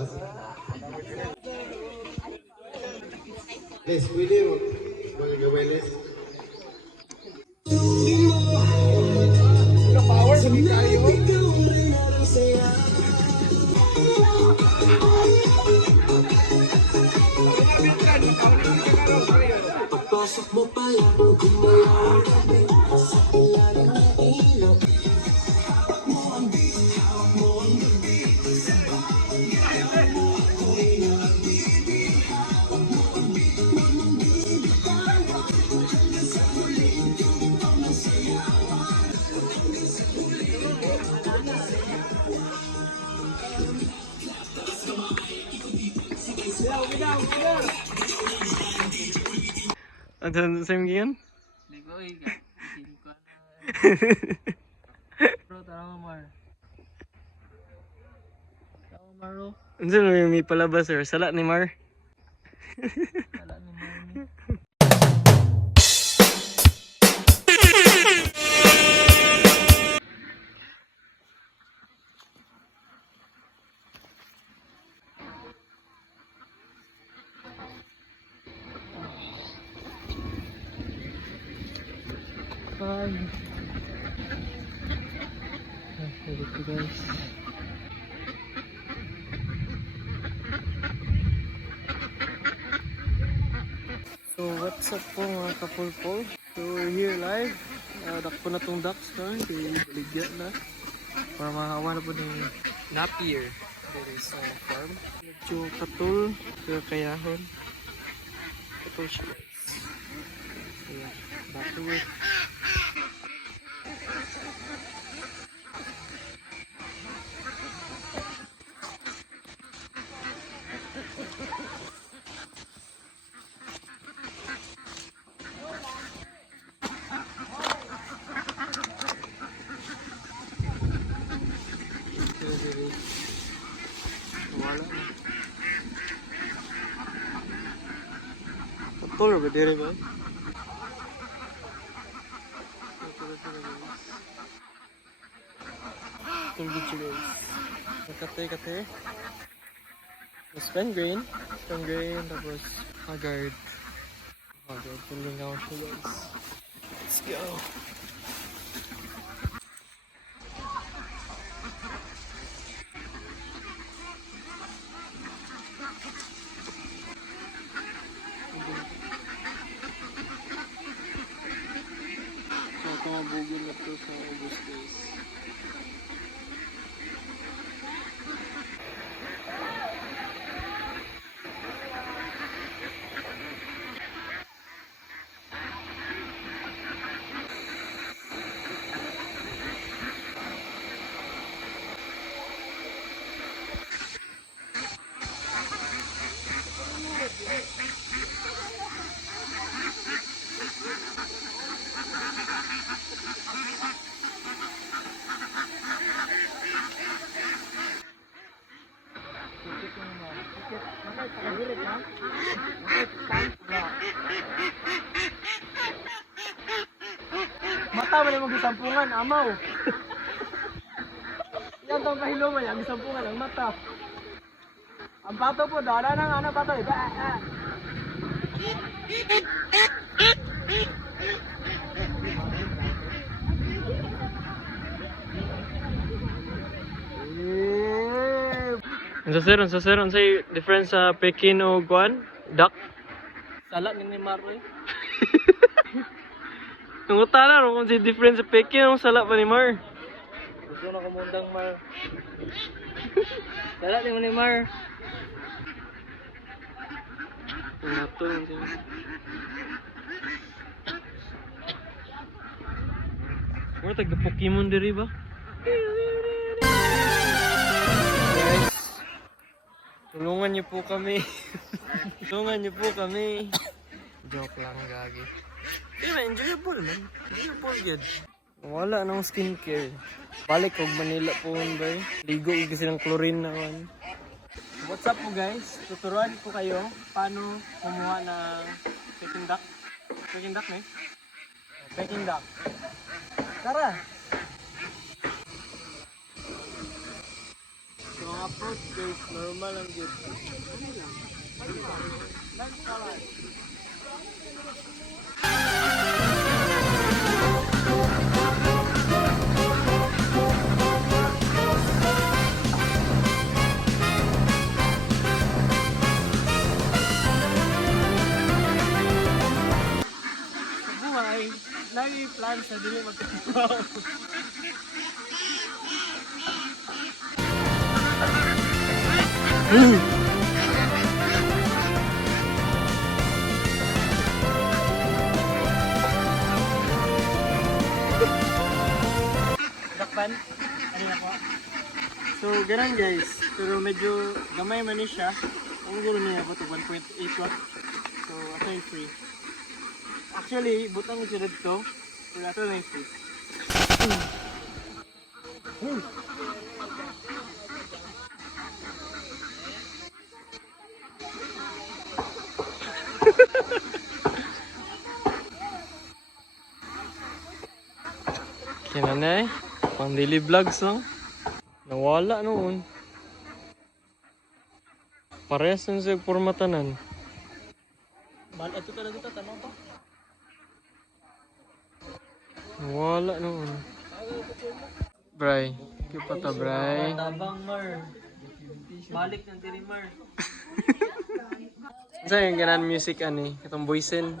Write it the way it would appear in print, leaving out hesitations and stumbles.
Les, pwede mo. Magagawin, Les. Power sa tayo. Pagpasok mo pa lang, gumalaw sa ilalim ng ilaw. Ano sa mga Hindi ko hindi ko Bro, tara Mar. Tara Maro. Ano may palabas sir? Sala ni Mar? Wala ni Mar. Hi. Dito guys. So what's up po mga kapulpol? So we're here live. Dakpo na tong ducks ka. Baligya na. Para makawa na po ng napier. There is a farm. Medyo katul. Pero kayahon. Katul siya guys. So yeah, back to work. Wala na. Katul ba dire ba? Itong video guys. Kate. Spend grain, tapos haggard. Tulingaw siya guys. Let's go! So, tumabugin na to sa August guys. Mata man yung gisampungan, amaw. Yan tong kahiluman, yung gisampungan ang mata. Ang pato po, dala ng ano pato eh. Ang sa sir, say difference sa Pekin o Guan? Duck? Sala ni Mar eh. Nanguta na kung si difference sa Pekin o sala pa ni Mar. Gusto na kumundang Mar. Sala ni Mar. Ito. Wala tagda-Pokemon diri ba? Guys, tulungan niyo po kami. Tulungan niyo po kami. Joke lang, gagi. Di ba, enjoyable man. Enjoyable good. Wala nang skincare. Balik og Manila po ba? Ligo kasi ng chlorine na man. What's up po guys? Tuturuan ko kayo paano kumuha ng Peking duck. Peking duck eh? Peking duck. Tara! So, approach guys, normal lang yun. Buhay, lagi plan sa dili magkakaw. Dakpan? Ano na po? So, ganun guys. Pero medyo gamay man ni siya. Ang gulo niya po ito, 1.8 watt. So, ato yung free. Actually, butang siya dito. Pero ato na yung free. Kinanay, pang daily vlogs lang. Nawala noon. Parehas nun sa formatanan. Ito talaga ito, tanong pa. Nawala noon. Bray, kaya pa ta, Bray. Tabang Mar. Balik ng tiri Mar. Saan yung ganan music ani? Itong boysen.